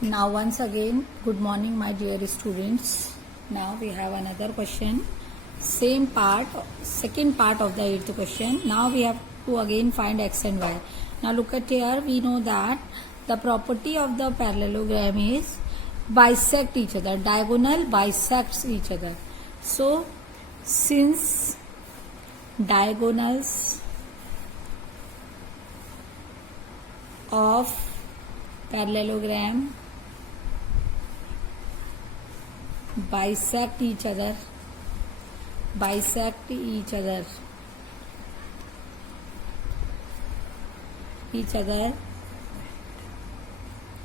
Now once again, good morning my dear students. Now we have another question. Same part, second part of the 8th question. Now we have to again find x and y. Now look at here, we know that the property of the parallelogram is bisect each other. Diagonal bisects each other. So since diagonals of parallelogram bisect each other,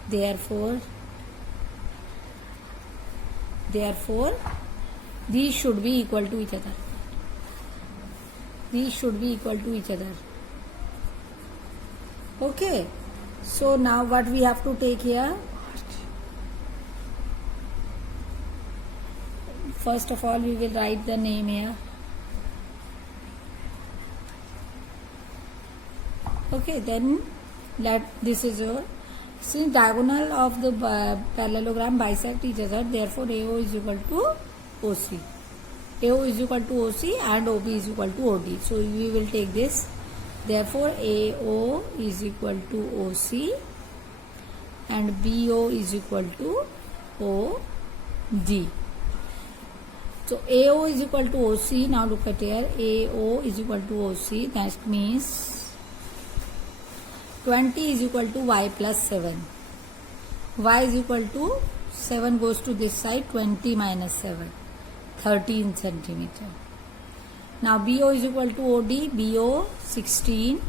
therefore these should be equal to each other. Okay, so now what we have to take here, first of all we will write the name here. Okay, then this is your, since diagonal of the parallelogram bisect each other, therefore AO is equal to OC. AO is equal to OC and OB is equal to OD. So we will take this. Therefore AO is equal to OC and BO is equal to OD. So AO is equal to OC. Now look at here. AO is equal to OC. That means 20 is equal to y plus 7. Y is equal to 7 goes to this side. 20 minus 7. 13 centimeter. Now BO is equal to OD. BO 16.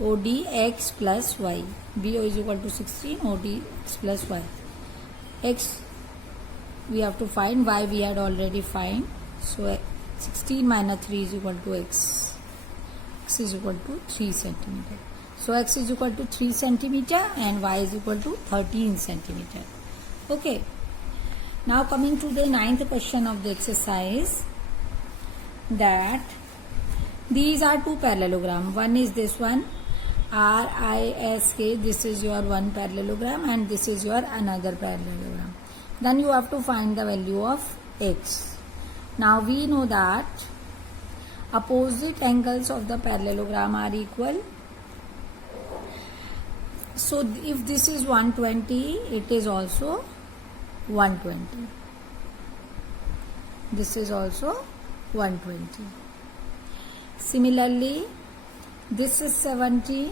OD x plus y. BO is equal to 16. OD x plus y. X we have to find, y we had already find. So 16 minus 3 is equal to x. X is equal to 3 centimeter. So x is equal to 3 centimeter and y is equal to 13 centimeter. Okay. Now coming to the 9th question of the exercise, that these are two parallelogram. One is this one, RISK. This is your one parallelogram and this is your another parallelogram. Then you have to find the value of x. Now we know that opposite angles of the parallelogram are equal. So if this is 120, it is also 120. This is also 120. Similarly, this is 70.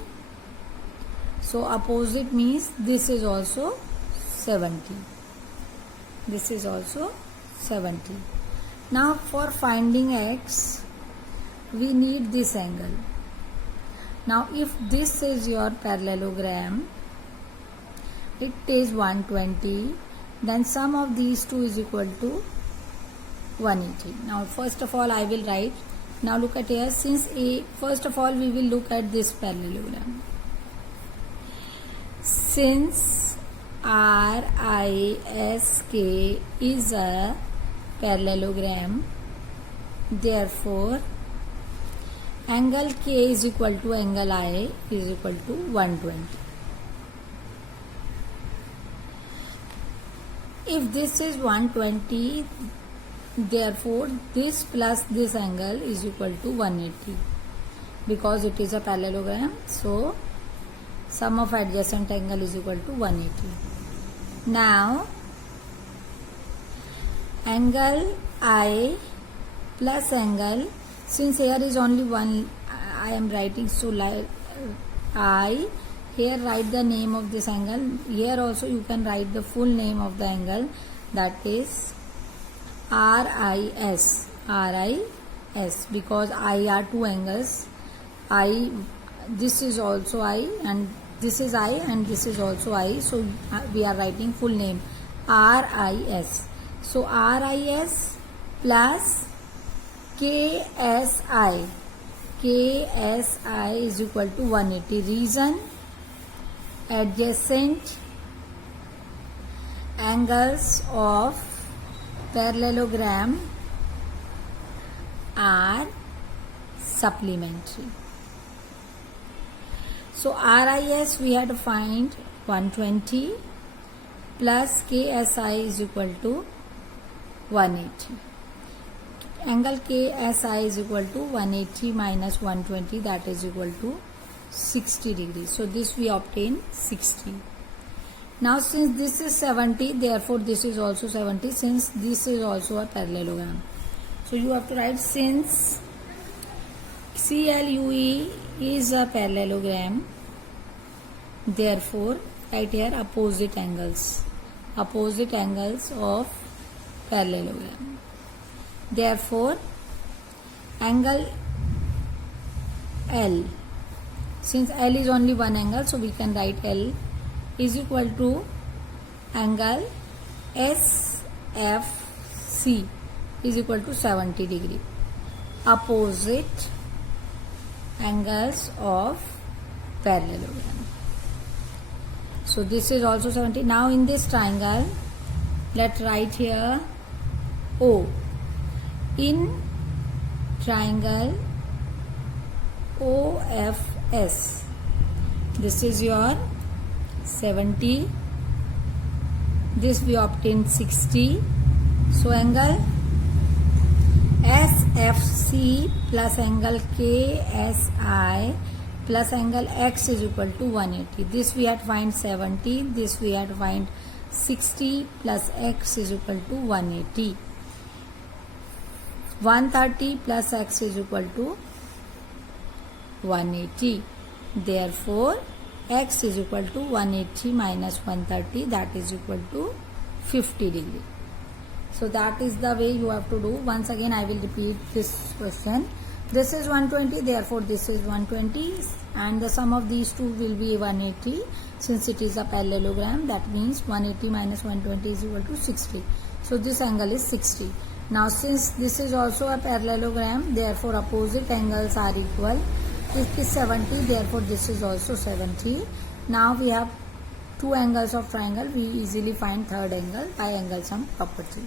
So opposite means this is also 70. This is also 70. Now for finding x, we need this angle. Now if this is your parallelogram, it is 120, then sum of these two is equal to 180. Now first of all I will write. Now look at here, since first of all we will look at this parallelogram. Since RISK is a parallelogram, therefore angle K is equal to angle I is equal to 120. If this is 120, therefore this plus this angle is equal to 180 because it is a parallelogram. So sum of adjacent angle is equal to 180. Now angle I plus angle, since here is only one, I am writing, so like I here write the name of this angle. Here also you can write the full name of the angle, that is RIS, because I are two angles. This is also I and this is I and this is also I. So we are writing full name RIS. So RIS plus KSI is equal to 180. Reason, adjacent angles of parallelogram are supplementary. So RIS we had to find 120 plus KSI is equal to 180. Angle KSI is equal to 180 minus 120, that is equal to 60 degrees. So this we obtain 60. Now since this is 70, therefore this is also 70, since this is also a parallelogram. So you have to write, since CLUE is a parallelogram, therefore write here opposite angles of parallelogram. Therefore angle L, since L is only one angle, so we can write L is equal to angle SFC is equal to 70 degree. Opposite angles of parallelogram. So this is also 70. Now in this triangle, let's write here O. In triangle OFS, this is your 70, this we obtain 60. So angle SFC plus angle KSI plus angle X is equal to 180. This we had to find 70, this we had to find 60 plus X is equal to 180. 130 plus X is equal to 180. Therefore X is equal to 180 minus 130, that is equal to 50 degree. So that is the way you have to do. Once again I will repeat this question. This is 120, therefore this is 120, and the sum of these two will be 180. Since it is a parallelogram, that means 180 minus 120 is equal to 60. So this angle is 60. Now since this is also a parallelogram, therefore opposite angles are equal. It is 70, therefore this is also 70. Now we have two angles of triangle, we easily find third angle by angle sum property.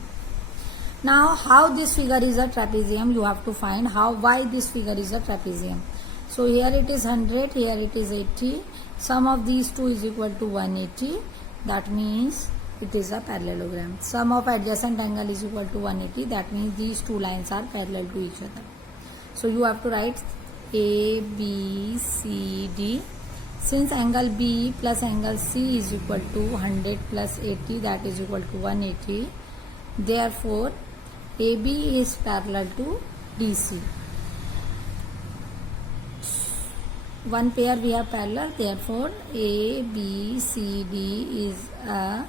Now how this figure is a trapezium, you have to find why this figure is a trapezium. So here it is 100, here it is 80. Sum of these two is equal to 180. That means it is a parallelogram. Sum of adjacent angle is equal to 180. That means these two lines are parallel to each other. So you have to write A, B, C, D. Since angle B plus angle C is equal to 100 plus 80, that is equal to 180. Therefore AB is parallel to DC. One pair we have parallel, therefore A, B, C, D is a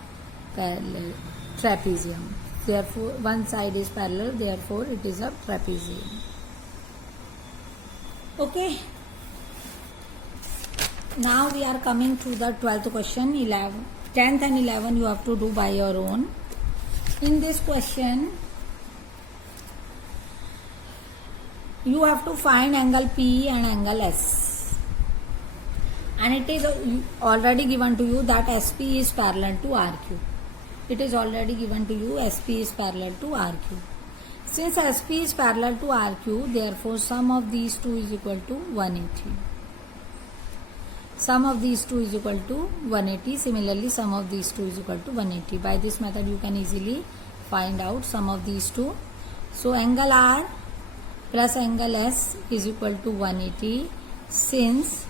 parallel trapezium. Therefore one side is parallel, therefore it is a trapezium. Okay. Now we are coming to the 12th question. 10th and 11 you have to do by your own. In this question, you have to find angle P and angle S. And it is already given to you that SP is parallel to RQ. It is already given to you SP is parallel to RQ. Since SP is parallel to RQ, therefore sum of these two is equal to 180. Sum of these two is equal to 180. Similarly, sum of these two is equal to 180. By this method, you can easily find out sum of these two. So angle R plus angle S is equal to 180 since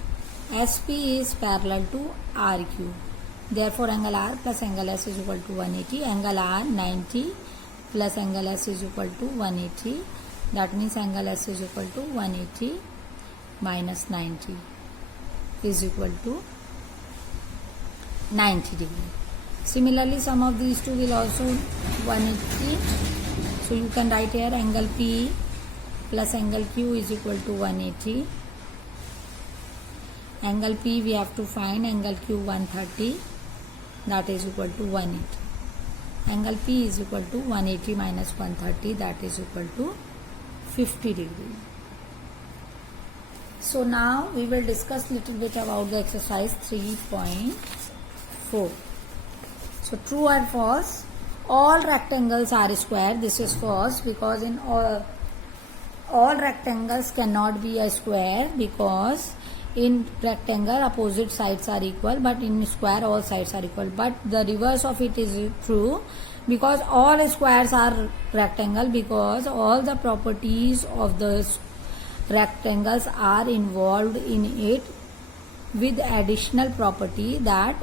SP is parallel to RQ. Therefore, angle R plus angle S is equal to 180. Angle R 90 plus angle S is equal to 180. That means angle S is equal to 180 minus 90 is equal to 90 degree. Similarly, sum of these two will also 180. So you can write here angle P plus angle Q is equal to 180. Angle P we have to find, angle Q 130, that is equal to 180. Angle P is equal to 180 minus 130, that is equal to 50 degree. So now we will discuss little bit about the exercise 3.4. So true or false, all rectangles are square. This is false because in all rectangles cannot be a square, because In rectangle, opposite sides are equal, but in square, all sides are equal. But the reverse of it is true, because all squares are rectangle, because all the properties of the rectangles are involved in it, with additional property that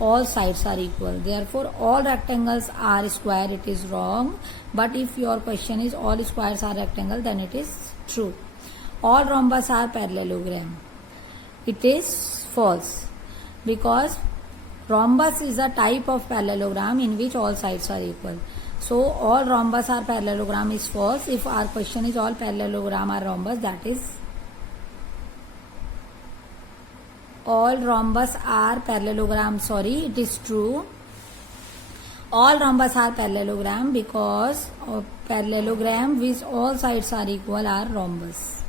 all sides are equal. Therefore, all rectangles are square, it is wrong. But if your question is all squares are rectangle, then it is true. All rhombus are parallelogram. It is false, because rhombus is a type of parallelogram in which all sides are equal. So all rhombus are parallelogram is false. If our question is all parallelogram are rhombus, that is all rhombus are parallelogram. Sorry, it is true. All rhombus are parallelogram, because parallelogram with all sides are equal are rhombus.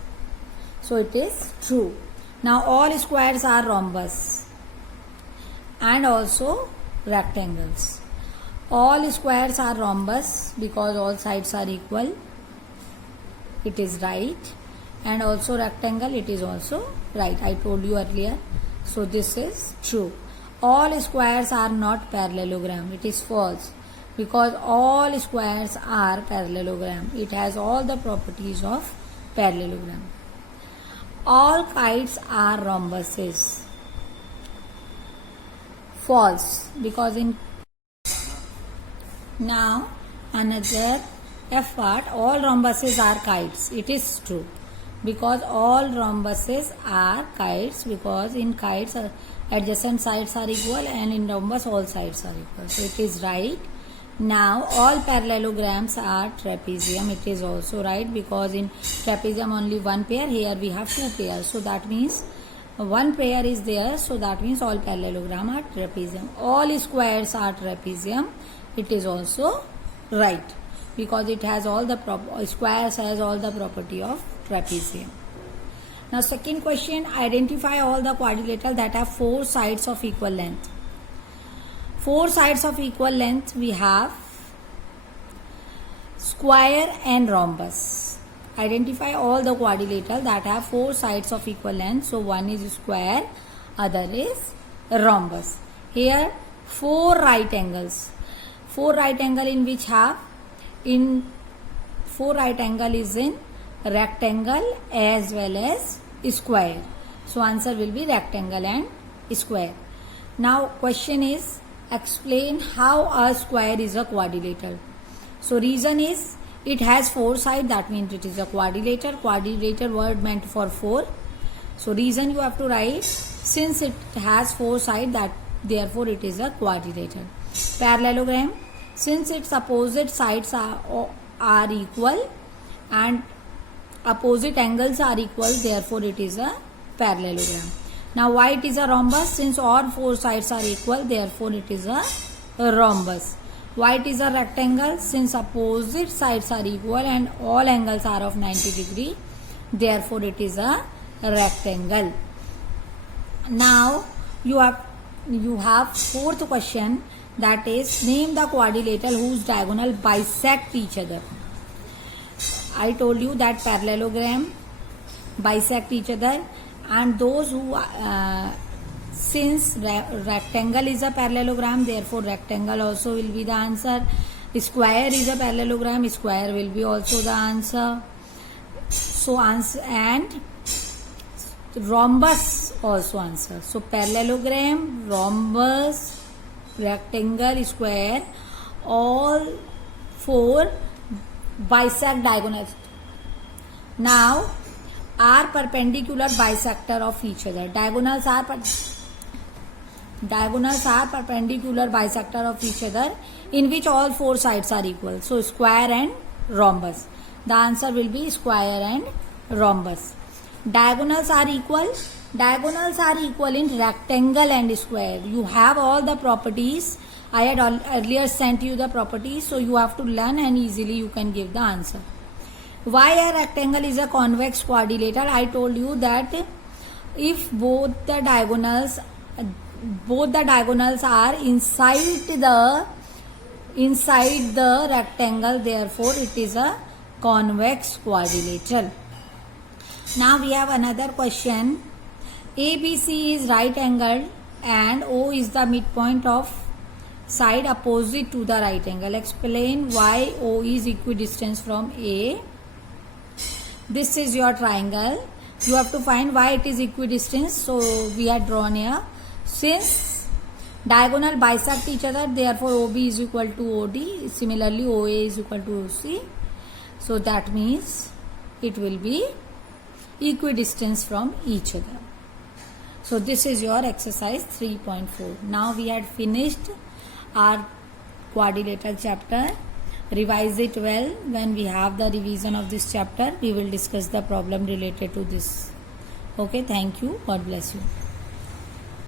So it is true. Now all squares are rhombus and also rectangles. All squares are rhombus because all sides are equal. It is right. And also rectangle, it is also right. I told you earlier. So this is true. All squares are not parallelogram. It is false, because all squares are parallelogram. It has all the properties of parallelogram. All kites are rhombuses. False, because in now another F part, all rhombuses are kites. It is true, because all rhombuses are kites, because in kites adjacent sides are equal, and in rhombus all sides are equal. So it is right. Now all parallelograms are trapezium. It is also right, because in trapezium only one pair, here we have two pairs. So that means one pair is there, so that means all parallelogram are trapezium. All squares are trapezium. It is also right, because it has all the squares has all the property of trapezium. Now second question, identify all the quadrilateral that have four sides of equal length. Four sides of equal length we have square and rhombus. Identify all the quadrilateral that have four sides of equal length. So one is square, other is rhombus. Here four right angles. Four right angle in which have in four right angle is in rectangle as well as square. So answer will be rectangle and square. Now question is, explain how a square is a quadrilateral. So reason is, it has four sides, that means it is a quadrilateral. Quadrilateral word meant for four. So reason you have to write, since it has four sides, that therefore it is a quadrilateral. Parallelogram, since its opposite sides are equal and opposite angles are equal, therefore it is a parallelogram. Now why it is a rhombus? Since all four sides are equal, therefore it is a rhombus. Why it is a rectangle? Since opposite sides are equal and all angles are of 90 degree, therefore it is a rectangle. Now you have fourth question, that is, name the quadrilateral whose diagonal bisect each other. I told you that parallelogram bisect each other, and those who since rectangle is a parallelogram, therefore rectangle also will be the answer. Square is a parallelogram, square will be also the answer. So answer, and rhombus also answer. So parallelogram, rhombus, rectangle, square, all four bisect diagonals. Now are perpendicular bisector of each other. Diagonals are perpendicular bisector of each other, in which all four sides are equal. So square and rhombus. The answer will be square and rhombus. Diagonals are equal. Diagonals are equal in rectangle and square. You have all the properties. I had earlier sent you the properties, so you have to learn and easily you can give the answer. Why a rectangle is a convex quadrilateral? I told you that if both the diagonals are inside the rectangle, therefore it is a convex quadrilateral. Now we have another question, ABC is right angled and O is the midpoint of side opposite to the right angle. Explain why O is equidistant from A. This is your triangle. You have to find why it is equidistant. So we had drawn here. Since diagonal bisect each other, therefore OB is equal to OD. Similarly, OA is equal to OC. So that means it will be equidistant from each other. So this is your exercise 3.4. Now we had finished our quadrilateral chapter. Revise it well. When we have the revision of this chapter, we will discuss the problem related to this. Okay, thank you. God bless you.